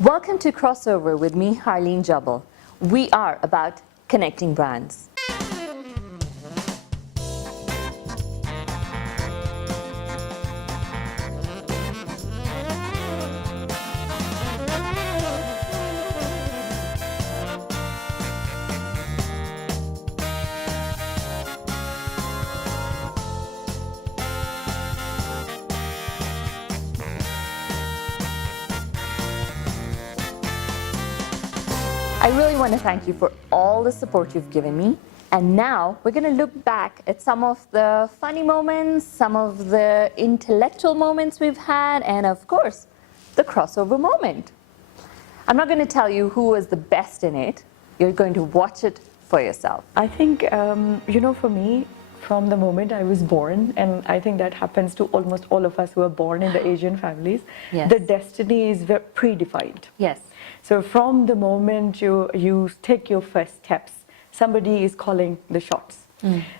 Welcome to Crossover with me, Harleen Jabbal. We are about connecting brands. I really want to thank you for all the support you've given me. And now we're going to look back at some of the funny moments, some of the intellectual moments we've had, and of course, the crossover moment. I'm not going to tell you who was the best in it. You're going to watch it for yourself. I think, for me, from the moment I was born, and I think that happens to almost all of us who are born in the Asian families, Yes. the destiny is predefined. Yes. So from the moment you take your first steps, somebody is calling the shots.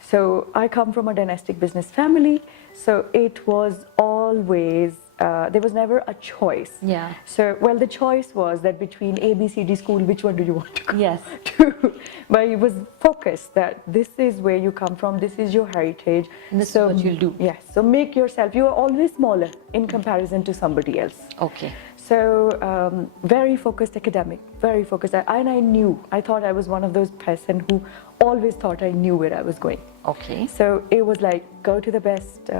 So I come from a dynastic business family, so it was always, there was never a choice. Yeah. So, well, the choice was that between ABCD school, which one do you want to go Yes. to? But it was focused that this is where you come from, this is your heritage. And this is what you'll do. Yes, so make yourself, you are always smaller in comparison to somebody else. Okay. So very focused academic, very focused. And I thought I was one of those person who always thought I knew where I was going. Okay. So it was like, go to the best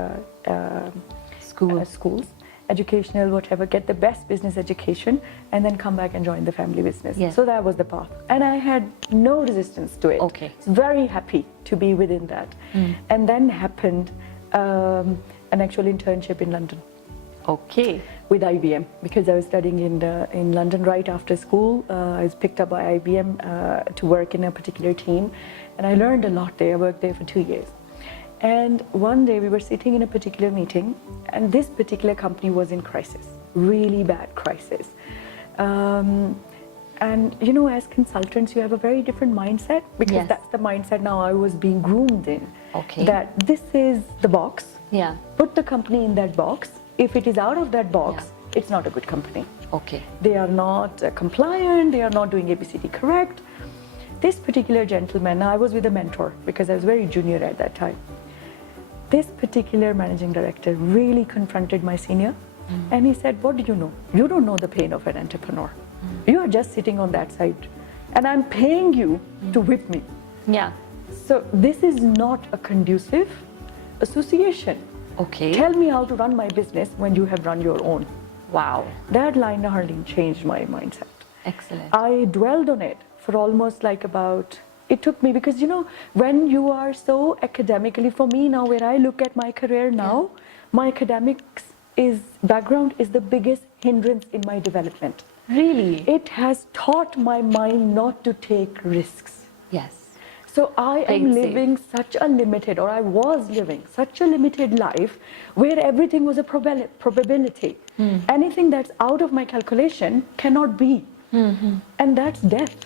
schools, educational, whatever, get the best business education, and then come back and join the family business. Yes. So that was the path. And I had no resistance to it. Okay. Very happy to be within that. And then happened an actual internship in London. Okay. With IBM, because I was studying in London right after school. I was picked up by IBM to work in a particular team, and I learned a lot there. I worked there for 2 years. And one day we were sitting in a particular meeting, and this particular company was in crisis, really bad crisis. And as consultants, you have a very different mindset, because Yes. that's the mindset now I was being groomed in. Okay. That this is the box. Yeah. Put the company in that box. If it is out of that box, it's not a good company. Okay. They are not compliant, they are not doing ABCD correct. This particular gentleman, now I was with a mentor because I was very junior at that time. This particular managing director really confronted my senior, and he said, what do you know? You don't know the pain of an entrepreneur. You are just sitting on that side, and I'm paying you to whip me. Yeah. So this is not a conducive association. Okay. Tell me how to run my business when you have run your own. Wow. That line, Harleen, changed my mindset. Excellent. I dwelled on it for almost like about, it took me, because when you are so academically, for me now, where I look at my career now, my academics background is the biggest hindrance in my development. Really? It has taught my mind not to take risks. Yes. So I am Playing safe. living such a limited, or I was living such a limited life where everything was a probability. Anything that's out of my calculation cannot be. And that's death.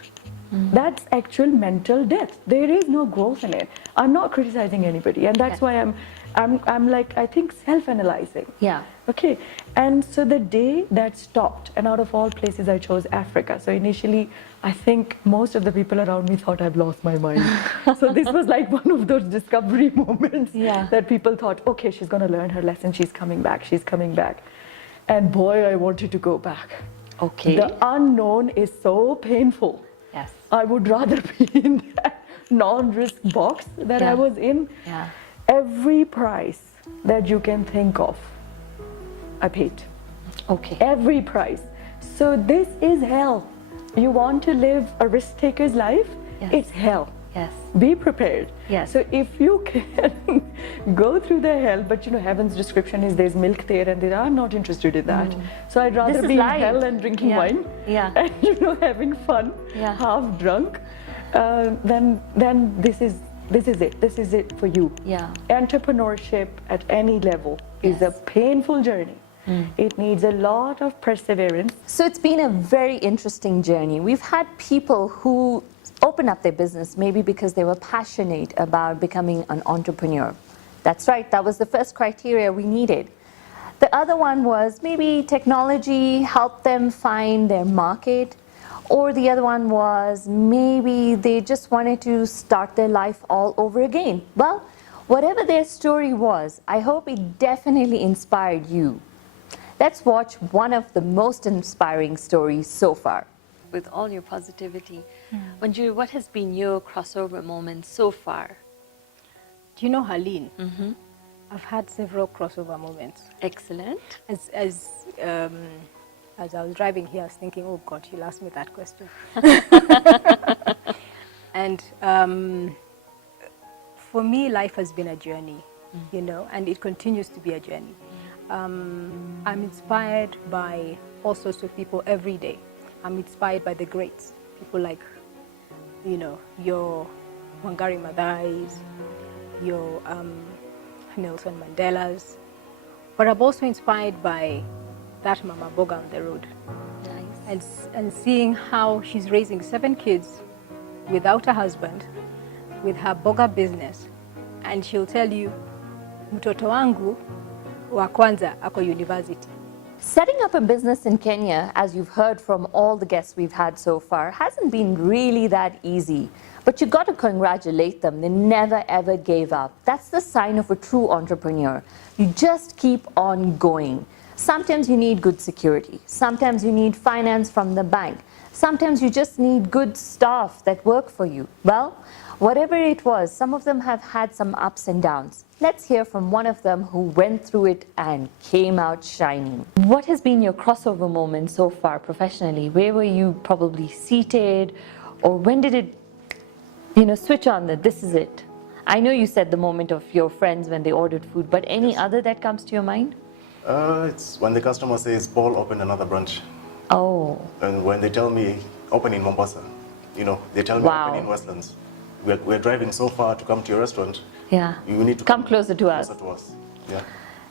That's actual mental death. There is no growth in it. I'm not criticizing anybody, and that's why I'm like, I think, self-analyzing. Yeah. Okay, and so the day that stopped, and out of all places I chose Africa. So initially, I think most of the people around me thought I've lost my mind. So this was like one of those discovery moments that people thought, okay, she's going to learn her lesson, she's coming back. And boy, I wanted to go back. Okay. The unknown is so painful. Yes. I would rather be in that non-risk box that I was in. Yeah. Every price that you can think of, I paid. Okay. Every price. So this is hell. You want to live a risk-taker's life? Yes. It's hell. Yes. Be prepared. Yes. So if you can go through the hell, but heaven's description is there's milk there and there, I'm not interested in that. So I'd rather be in hell and drinking wine and having fun, half drunk, then this is it. This is it for you. Yeah. Entrepreneurship at any level is a painful journey. It needs a lot of perseverance. So it's been a very interesting journey. We've had people who open up their business maybe because they were passionate about becoming an entrepreneur. That's right, that was the first criteria we needed. The other one was maybe technology helped them find their market, or the other one was maybe they just wanted to start their life all over again. Well, whatever their story was, I hope it definitely inspired you. Let's watch one of the most inspiring stories so far. With all your positivity, Wanjiru, what has been your crossover moment so far? Do you know Harleen? I've had several crossover moments. Excellent. As I was driving here, I was thinking, oh God, you'll ask me that question. And for me, life has been a journey, you know, and it continues to be a journey. I'm inspired by all sorts of people every day. I'm inspired by the greats, people like, you know, your Wangari Maathais, your Nelson Mandela's, but I'm also inspired by that Mama Boga on the road. Nice. And seeing how she's raising 7 kids without a husband, with her boga business, and she'll tell you, mtoto wangu wa kwanza ako university. Setting up a business in Kenya, as you've heard from all the guests we've had so far, hasn't been really that easy. But you got to congratulate them. They never ever gave up. That's the sign of a true entrepreneur. You just keep on going. Sometimes you need good security. Sometimes you need finance from the bank. Sometimes you just need good staff that work for you. Well, whatever it was, some of them have had some ups and downs. Let's hear from one of them who went through it and came out shining. What has been your crossover moment so far professionally? Where were you probably seated, or when did it, you know, switch on that this is it? I know you said the moment of your friends when they ordered food, but any other that comes to your mind? It's when the customer says, Paul, open another branch. Oh. And when they tell me, open in Mombasa, you know, they tell me Wow. open in Westlands. We're driving so far to come to your restaurant. Yeah. You need to come closer to us. Closer to us. Yeah.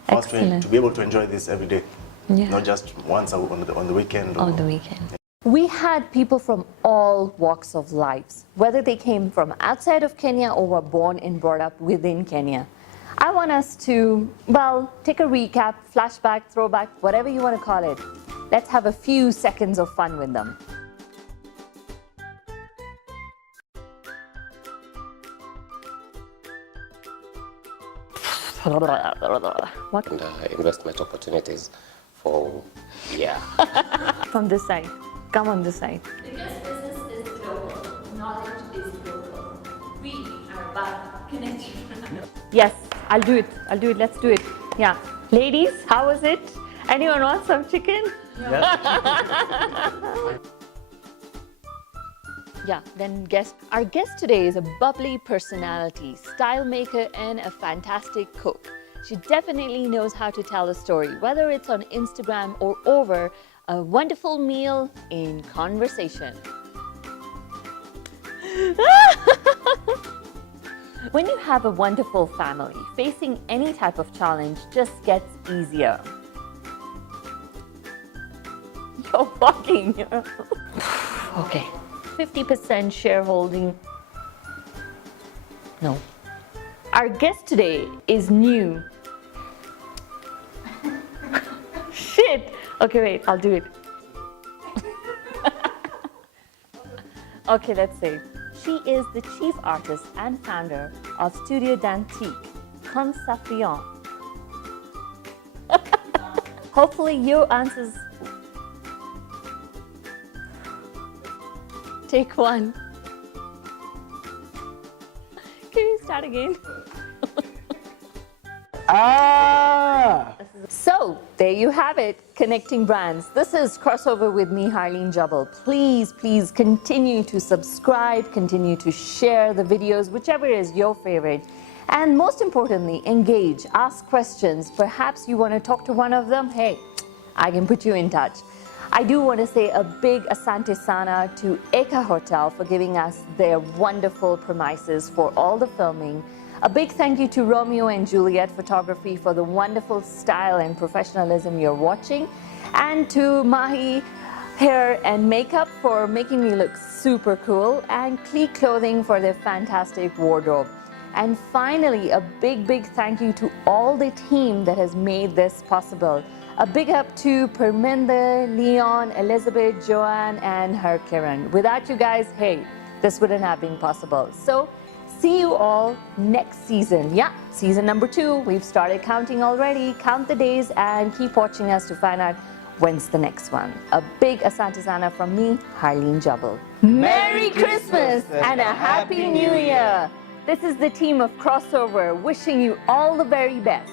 First, Excellent. to be able to enjoy this every day. Yeah. Not just once on the weekend. On the weekend. We had people from all walks of lives, whether they came from outside of Kenya or were born and brought up within Kenya. I want us to, well, take a recap, flashback, throwback, whatever you want to call it. Let's have a few seconds of fun with them. What? And investment opportunities for, yeah. From this side. Come on this side. Because business is global, knowledge is local. We are about connecting. Yes, I'll do it. Let's do it. Yeah. Ladies, how was it? Anyone want some chicken? Yeah, then our guest today is a bubbly personality, style maker, and a fantastic cook. She definitely knows how to tell a story, whether it's on Instagram or over a wonderful meal in conversation. When you have a wonderful family, facing any type of challenge just gets easier. You're walking. Okay. 50% shareholding. No. Our guest today is new. Shit. Okay, wait, I'll do it. Okay, let's say. She is the chief artist and founder of Studio d'Antique, Comme Safiant. Hopefully your answers. Take one. Can you start again? So, there you have it, connecting brands. This is Crossover with me, Harleen Jabbal. Please, please continue to subscribe, continue to share the videos, whichever is your favorite. And most importantly, engage, ask questions. Perhaps you want to talk to one of them. Hey, I can put you in touch. I do want to say a big asante sana to Eka Hotel for giving us their wonderful premises for all the filming. A big thank you to Romeo and Juliet Photography for the wonderful style and professionalism you're watching, and to Mahi Hair and Makeup for making me look super cool, and Klee Clothing for their fantastic wardrobe. And finally, a big, big thank you to all the team that has made this possible. A big up to Perminder, Leon, Elizabeth, Joanne, and her Kiran. Without you guys, hey, this wouldn't have been possible. So, see you all next season. Yeah, season number 2. We've started counting already. Count the days and keep watching us to find out when's the next one. A big Asante Sana from me, Harleen Jabbal. Merry Christmas and a Happy New Year! This is the team of Crossover wishing you all the very best.